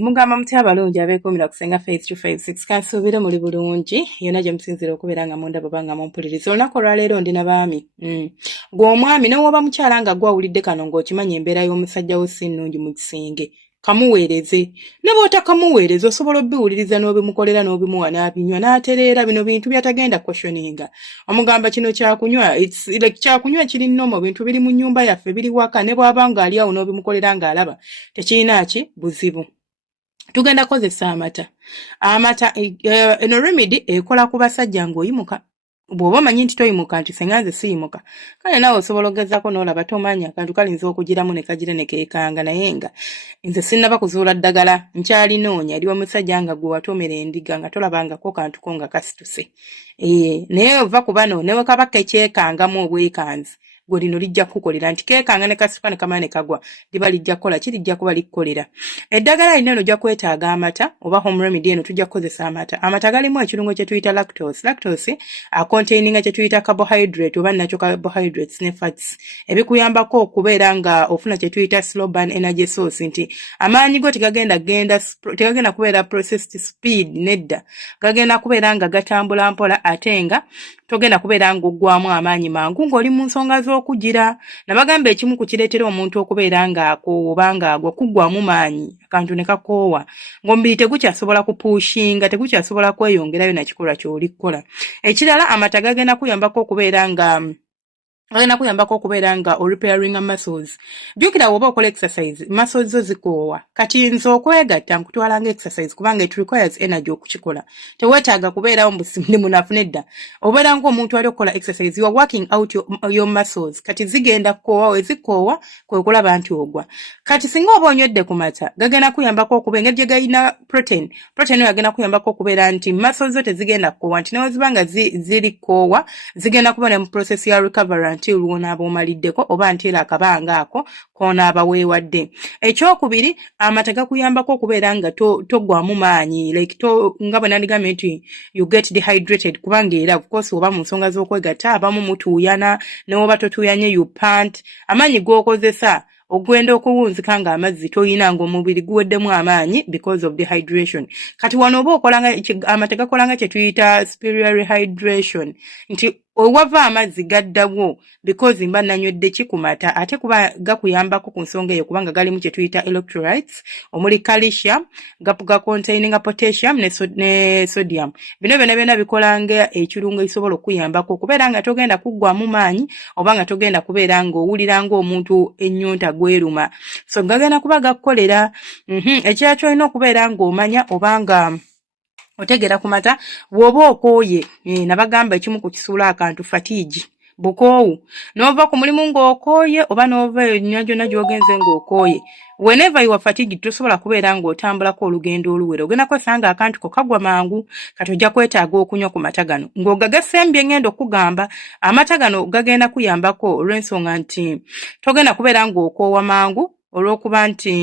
Mugamba muti abalungi abeekumira kusenga Faith 256 kansuubire muli bulungi yonna gye musinzira okubeera nga munda baba nga mumpuliriza olunaku olwaleero ndi n'abaami gwe omwami n'owoba mukyala nga gwawulidde kano ng'okimanya embeera y'omusajja wo si nnungi mu kisenge kamuweereze ne bw'otakamuweereza osobola obbiwuliriza n'obimukolera n'obimuwa n'abinywa n'atereera bino bintu byatagenda questioninga omugamba kino kyakunywa kyakunywa kiri nnomo bintu biri mu nnyumba yaffe biri waka ne bw'aba ng'ali awo n'obimukolera ng'alaba tekirina ki buzibu tugenda kozesa amata eno remedy ekola ku basajja ng'oyimuka bw'oba omanyi nti toyimuka nti senga nze siyimuka kale naawe osobola ogezaako n'olaba tomanyi akantu kalinza okugiramu ne kagira ne keekanga naye nga nze sinnaba kuzuula ddagala nkyalinoonya eri omusajja nga gwe watomera endiga nga tolabangako kantu ko nga kasituse naye ova ku bano ne bwe kaba kekyekangamu obwekanzi gwe lino lijja kukolera nti keekanga ne kasipa ne kamala ne kagwa liba lijja kukola kirijja kuba likkolera eddagala lino eno ojja kwetaaga amata oba home remedy eno tujja kukozesa amata galimu ekirungo kye tuyita lactose containinga kye tuyita carbohydrate oba nakyo carbohydrates ne fats ebikuyambako okubeera nga ofuna kye tuyita slow burn energy source nti amaanyi go tegagenda kubeera processed speed nedda gagenda kubeera nga gatambula mpola ate nga togenda kubeera ng'oggwamu amaanyi mangu ng'oli mu nsonga z'okugira nabagamba ekimu ku kireetera omuntu okubeera ng'akoowa oba ng'agwa kuggwamu maanyi akantu ne kakoowa ng'omubiri tegukyasobola kupuushinga tegukyasobola kweyongerayo na kikolwa ky'oli kukola ekirala amata gagenda kuyambako okubeera nga repairing muscles jjukira woba okola exercise muscles zo zikoowa kati nze okwegatta nkutwala nga exercise kubanga it requires energy okukikola teweetaaga kubeerawo ndi munafu nedda obeera ng'omuntu ali okukola exercise you are working out your muscles kati zigenda kukoowa we zikoowa kwe kulaba nti ogwa kati singa oba onywedde ku mata gagenda kuyambako okuba engeri gye galina protein yagenda kuyambako okubeera nti muscles zo tezigenda kukoowa nti newe ziba nga ziri koowa zigenda kuba ne mu process ya recovery nti lwonaaba omaliddeko oba nti era akabanga ako koonaaba weewadde ekyokubiri amata gakuyambako okubeera nga toggwamu maanyi nga bwe nandigambye nti you get dehydrated kubanga era of course oba mu nsonga z'okwegatta abamu mutuuyana newoba totuuyanye you pant amaanyi g'okozesa ogwenda okuwunzika nga amazzi toyina ng'omubiri guweddemu amaanyi because of dehydration kati wano oba amata gakolanga kye tuyita superior rehydration nti owava amazzi gaddawo because mba nanywedde ki ku mata ate kuba gakuyambako ku nsonga eyo kubanga galimu kye tuyita electrolytes omuli calcium containing potassium ne sodium bino byonna bikolanga ekirungo ekisobola okuyambako okubeera nga togenda kuggwamu maanyi oba nga togenda kubeera ng'owulira ng'omuntu ennyonta gweruma so gagenda kuba gakukolera ekirala kyolina okubeera ng'omanya obanga otegera ku mata bw'oba okooye nabagamba ekimu ku kisuula akantu fatigue bukoowu n'ova ku mulimu ng'okooye oba n'ova ennywa gyonna gy'ogenze ng'okooye whenever you are fatigued tosobola kubeera ng'otambulako olugendo oluwera ogenda kwesanga akantu ko kagwa mangu kati ojja kwetaaga okunywa ku mata gano ng'ogagasembye ngenda okugamba amata gano gagenda kuyambako olw'ensonga nti togenda kubeera ng'okoowa mangu olw'okuba nti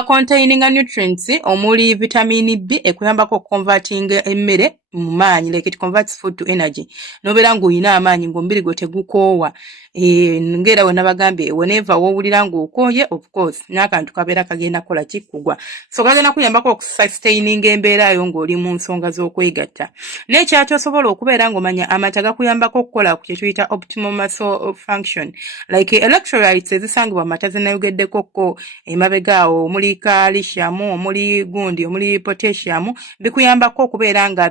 containing nutrients omuli vitamin B ekuyambako converting emmere mu maanyi like it converts food to energy nobeera ng'olina amaanyi ng'omubiri gwo tegukoowa ng'era we nabagambye whenever wowulira ng'okooye of course n'akantu kabeera kagenda kukola kikugwa so gagenda kuyambako okusustaining embeera yo ng'oli mu nsonga z'okwegatta n'ekyakyo osobola okubeera ng'omanya amata gakuyambako okukola ku kye tuyita optimal muscle function like electrolytes ezisangibwa mu mata zenayogeddekokko emabegaawo omuli calcium omuli gundi omuli potassium bikuyambako okubeera nga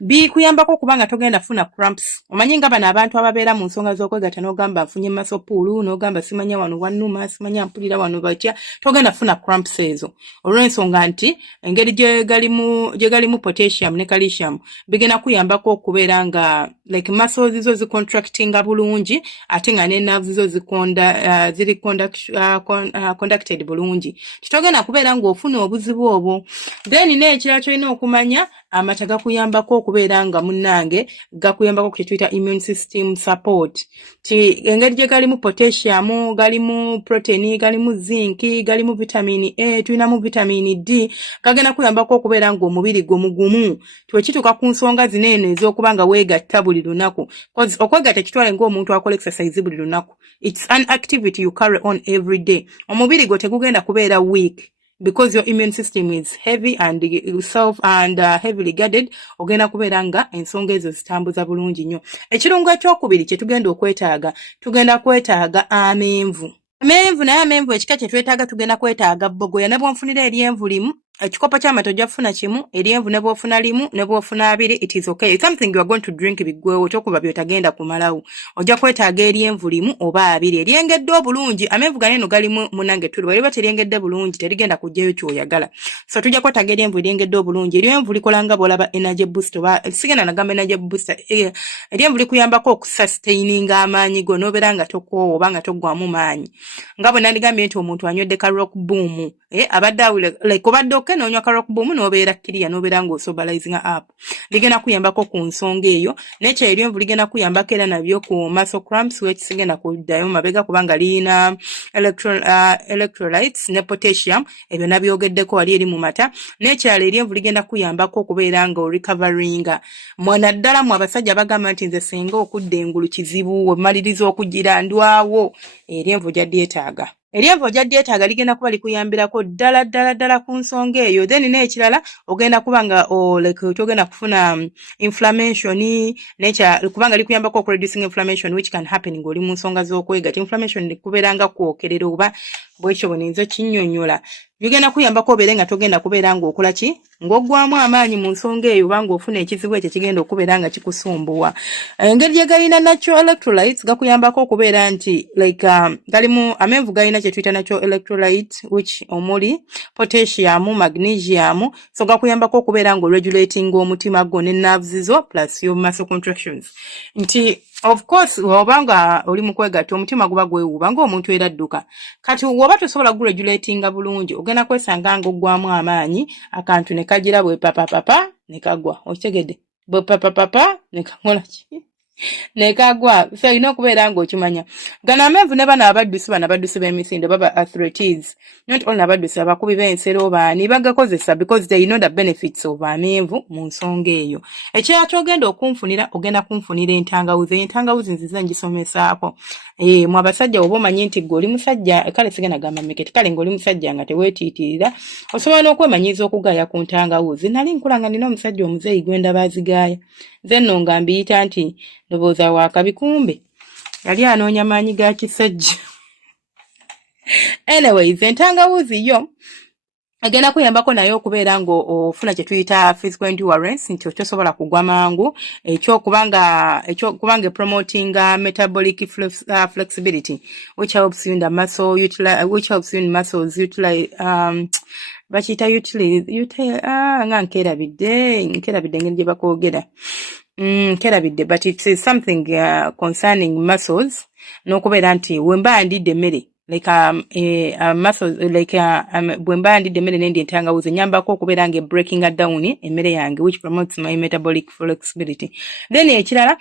bikuyambako kubanga togenda funa cramps omanyi nga bano abantu ababeera mu nsonga z'okwegatta n'ogamba nfunye masopuulu n'ogamba simanya wano wannuma simanya mpulira wano batya togenda funa cramps ezo olw'ensonga nti engeri gye galimu potassium ne calcium bigenda kuyambako okubeera nga like muscles zo zicontractinga bulungi ate nga ne nerves zo ziri conducted bulungi titogenda kubeera ng'ofuna obuzibu obwo then n'ekirala kyolina okumanya amata gakuyambako okubeera nga munnange gakuyambako ku kye tuyita immune system support engeri gye galimu potassium galimu protein galimu zinc galimu vitamin A tulinamu vitamin D gagenda kuyambako okubeera ng'omubiri gwo mugumu twekituuka ku nsonga zineeno ez'okuba nga weegatta buli lunaku okwegatta kitwale ng'omuntu akola exercise buli lunaku it's an activity you carry on every day omubiri gwo tegugenda kubeera weak because your immune system is heavy and heavily guarded, ogenda kubeera nga ensonga ezo zitambuza bulungi nnyo. Ekirungo ekyokubiri kye tugenda okwetaaga, tugenda kwetaaga amenvu. Amenvu ekika kye twetaaga tugenda kwetaaga bbogoya ne bw'onfunira eryenvu limu, ekikopo ky'amata ojja kufuna kimu, eryenvu ne bw'ofuna limu, ne bw'ofuna abiri, it is okay. It's something you are going to drink biggweewo, tokuba byotagenda kumalawo. Ojja kwetaaga eryenvu limu oba abiri. Eryengedde obulungi, amenvu ganeno galimu munange tuli. Waliba teryengedde bulungi, terigenda kujjayo ky'oyagala. So tujja kwetaaga eryenvu eryengedde obulungi. Eryenvu likola nga bw'olaba energy booster oba sigenda nagamba energy booster. Eryenvu likuyambako okusustaininga amaanyi go n'obeera nga tokoowa oba nga toggwamu maanyi. Nga bwe nandigambye nti omuntu anywedde ka rock boom, abadde awule like obadde okay n'onywa ka rock boom n'obeera clear n'obeera ng'osobalizing up. Ligenda kuyambako ku nsonga eyo, n'ekyo eryenvu ligenda kuyambako era nabyo ku muscle cramps wekisigenda kuddayo mabega kubanga liyina electrolytes ne potassium, ebyo nabyogeddeko wali eri mu mata. N'ekirala eryenvu ligenda kuyambako okubeera nga recoveringa. Mwana ddala mu abasajja bagamba nti nze singa okudda engulu kizibu wemaliriza okugira ndwawo, eryenvu jaddyetaaga. Eryenvu ojjadyetaaga ligenda kuba likuyambirako ddala ku nsonga eyo. Then n'ekirala ogenda kuba nga like togenda kufuna inflammation kubanga likuyambako okureducing inflammation which can happen ng'oli mu nsonga z'okwegatta. Inflammation kubeera nga kwokerera oba bwekyo bw'oninza kinnyonnyola. Bigenda kuyambako obeere nga togenda kubeera ng'okola ki? Ng'oggwamu amaanyi mu nsonga eyo oba ng'ofuna ekizibu ekyo kigenda okubeera nga kikusumbuwa. Engeri gye galina natural electrolytes gakuyambako okubeera nti like galimu amenvu galina kye tuyita natural electrolytes which omuli potassium, magnesium, so gakuyambako okubeera ng'oregulating omutima gwo ne nerves zo plus your muscle contractions. Nti of course wabanga oli mu kwegatta omutima guba gwewuuba ng'omuntu era adduka. Kati woba tosobola guregulatinga bulungi ogenda kwesanga ng'oggwamu amaanyi akantu ne kagira bwe papa ne kagwa. Okitegedde? Bwe papa ne kakola ki? Ne kagwa. So olina okubeera ng'okimanya. Gano amenvu ne bano abaddusi b'emisinde baba athletes. Not all abaddusi abakubi b'ensero baani bagakozesa because they know the benefits of amenvu mu nsonga eyo. Ekirala ky'ogenda okunfunira ogenda kunfunira entangawuzi. Entangawuzi nziza ngisomesaako. Mu abasajja oba omanyi nti gwe oli musajja kale sigenda gamba meketi kale ng'oli musajja nga teweetiitirira osobola n'okwemanyiiza okugaaya ku ntangawuzi. Nali nkulanga nina omusajja omuzeeyi gwenda baazigaaya. Nze nno nga mbiyita nti ndowooza wa kabikumbe yali anoonya maanyi ga kisajja. Anyways, entangawuzi yo agenda kuyambako naye okubeera ng'ofuna kye tuyita physical endurance nti tosobola kugwa mangu kubanga promoting metabolic flexibility which helps you in the muscle which helps you in muscles utilize bakiyita nga nkerabidde engeri gye bakoogera nkerabidde but it's something concerning muscles n'okubeera nti wemba ndidde emmere like muscles like bwemba ndidde emmere nendi entangawuzi nyambako okubeera nga breaking down emmere yange which promotes my metabolic flexibility. Then ekirala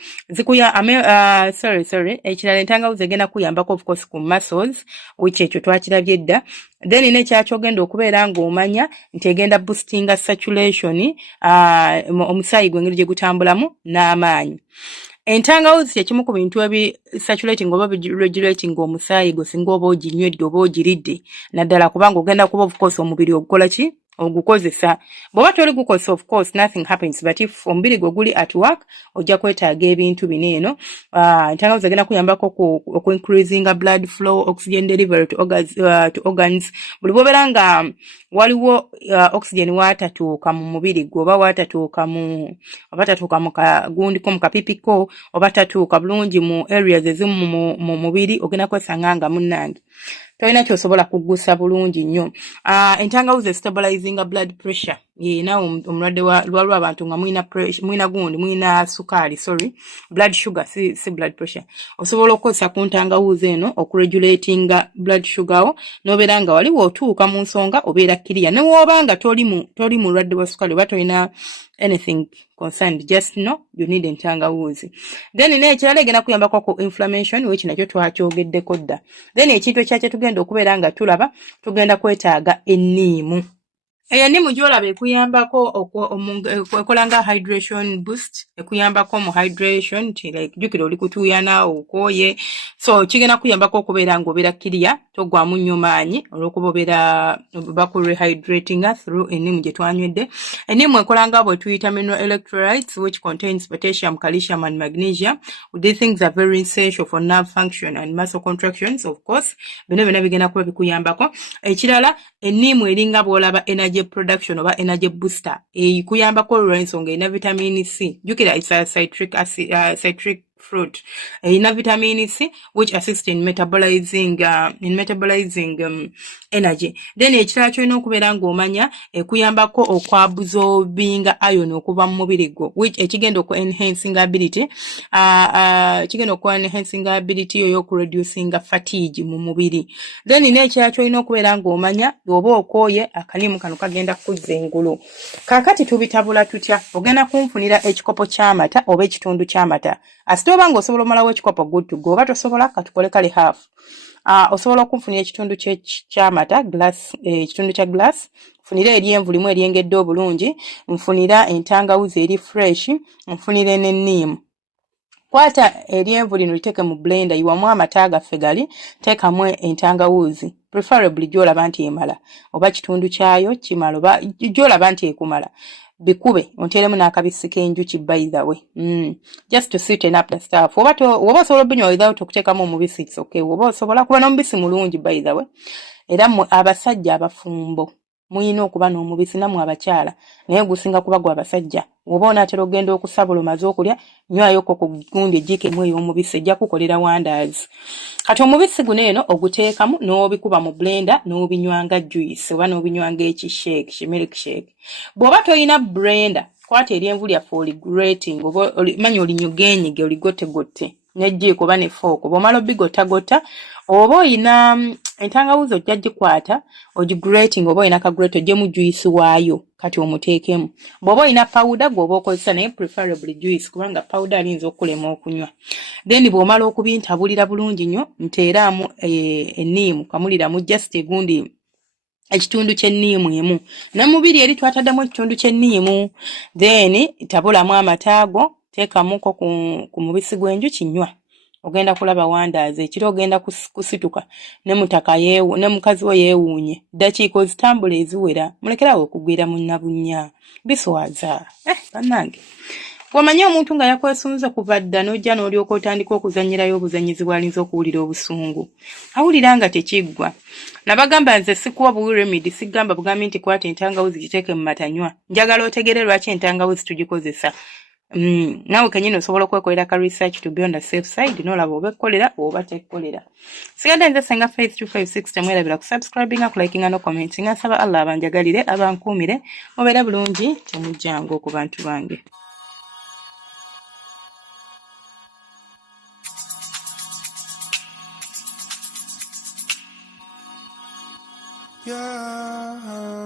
ekirala entangawuzi egenda kuyambako of course ku muscles which ekyo twakirabye edda. Then n'ekyakyogenda okubeera ng'omanya nti egenda boostinga circulation omusaayi gwe engeri gye gutambulamu n'amaanyi. Entangawuzi kyekimu ku bintu circulating oba regulating omusaayi gwo singa oba oginywedde oba ogiridde naddala kubanga ogenda kuba of course omubiri ogukola ki? Ogukozesa. Bw'oba toli gukozesa of course nothing happens but if omubiri gwe guli at work ojja kwetaaga ebintu bino eno. Entangawuzi egenda kuyambako oku increasing blood flow, oxygen delivery to organs. Buli bw'obeera nga waliwo oxygen waatatuuka mu mubiri gwe oba waatatuuka mu kagundiko mu kapipiko oba tatuuka bulungi mu areas ezimu mu mubiri ogenda kwesanga nga munnange tolina ky'osobola kuggusa bulungi nnyo. Entangawuzi stabilizing blood pressure. Naawe omulwadde lwaliwo abantu nga mwina sukaali blood sugar si blood pressure. Osobola okukozesa ku ntangawuzi eno okuregulatinga blood sugar wo n'obeera nga waliwo otuuka mu nsonga obeera kiriya. Ne w'oba nga toli mulwadde wa sukaali oba tolina anything concerned, just know you need entangawuzi. Then n'ekirala egenda kuyambako ku inflammation which nakyo twakyogeddeko dda. Then ekintu ekyakyo tugenda okubeera nga tulaba tugenda kwetaaga enniimu. Ennimu gy'olaba ekuyambako ekola nga hydration boost, ekuyambako mu hydration, like jjukira oli kutuuyana okooye, so kigenda kuyambako okubeera ng'obeera clear, togwamu nnyo maanyi olw'okuba obeera bakurehydratinga through ennimu gye twanywedde. Ennimu ekola nga bwe tuyita mineral electrolytes which contains potassium, calcium and magnesium. These things are very essential for nerve function and muscle contractions, of course. Bino byonna bigenda kuba bikuyambako. Ekirala, ennimu eringa bw'olaba energy production oba energy booster ekuyambako olw'ensonga erina vitamin C. Jjukira it's a citric fruit. Erina vitamin C which assists in metabolizing energy. Then ekirala kyolina okubeera ng'omanya ekuyambako okwabsorbinga iron okuva mu mubiri gwo, which ekigenda enhancing ability y'okureducinga fatigue mu mubiri. Then n'ekirala kyolina okubeera ng'omanya oba okooye akalimu kano kagenda kuzza engulu. Kaakati tubitabula tutya? Ogenda kunfunira ekikopo ky'amata oba ekitundu ky'amata. Asite oba ng'osobola omalawo ekikopo good to go, oba tosobola katukole kale half. Osobola okunfunira ekitundu ky'amata, ekitundu kya glass, nfunira eryenvu limu eryengedde obulungi, nfunira entangawuzi eri fresh, nfunire n'enniimu. Kwata eryenvu lino liteeke mu blender, yiwamu amata agaffe gali, teekamu entangawuzi, preferably gy'olaba nti emala, oba kitundu kyayo kimala, oba gy'olaba nti ekumala. Bikube, onteremu n'akabisi k'enjuki by the way. Just to sweeten up the stuff. Woba osobola obinywa without okuteekamu omubisi, it's okay. Woba osobola kuba n'omubisi mulungi by the way. Era abasajja abafumbo muyina okuba n'omubisi, nammwe abakyala naye gusinga kuba gwa basajja. Woba onaatera ogenda okusabula omaze okulya, nywayoko ku gundi egiikemu ey'omubisi ejja kukolera wonders. Kati omubisi guno eno oguteekamu n'obikuba mu blender n'obinywanga juice oba n'obinywanga ekishake, milk shake. Bw'oba toyina blender, kwata eryenvu lyaffe oligrating oba manyi olinyugeenyige oligotegote n'ejjiiko oba ne fork. Bw'omala obigotagotta, oba oyina entangawuzi ojja gikwata ogigrating, oba oyina kagrate ogyemu juice waayo kati omuteekemu. Bw'oba oyina powder gw'oba okozesa, naye preferably juice kubanga powder alinza okulema okunywa. Then bw'omala okubintabulira bulungi nnyo, nteeramu enniimu, kamuliramu just egundi ekitundu ky'enniimu emu. N'emubiri eri twataddemu ekitundu ky'enniimu. Then tabulamu amata ago, teekamuko ku mubisi gw'enjuki nywa. Ogenda kulaba wonders. Ekiro ogenda kusituka ne mukazi we yeewuunye. Dakiika ozitambula eziwera. Mulekerawo okugwira munnabunnya. Biswaza. Bannange. Bw'omanya omuntu nga yakwesunze kuva dda n'ojja n'olyoka otandika okuzannyirayo obuzannyizi bw'alinza okuwulira obusungu. Awulira nga tekiggwa. Nabagamba nze sikuwa buwi remedy, sigamba bugambi nti kwata entangawuzi giteeke mu matanywa. Njagala otegere lwaki entangawuzi tugikozesa. Nawe kenyini osobola okwekolera ka research to be on the safe side, n'olaba oba ekkolera oba tekkolera. Sigadde nze Senga Faith 256 temwerabira ku subscribinga, ku likinga no commentinga. Nsaba Allah abanjagalire, abankuumire, mubeere bulungi, temujjangu ku bantu bange. Yeah.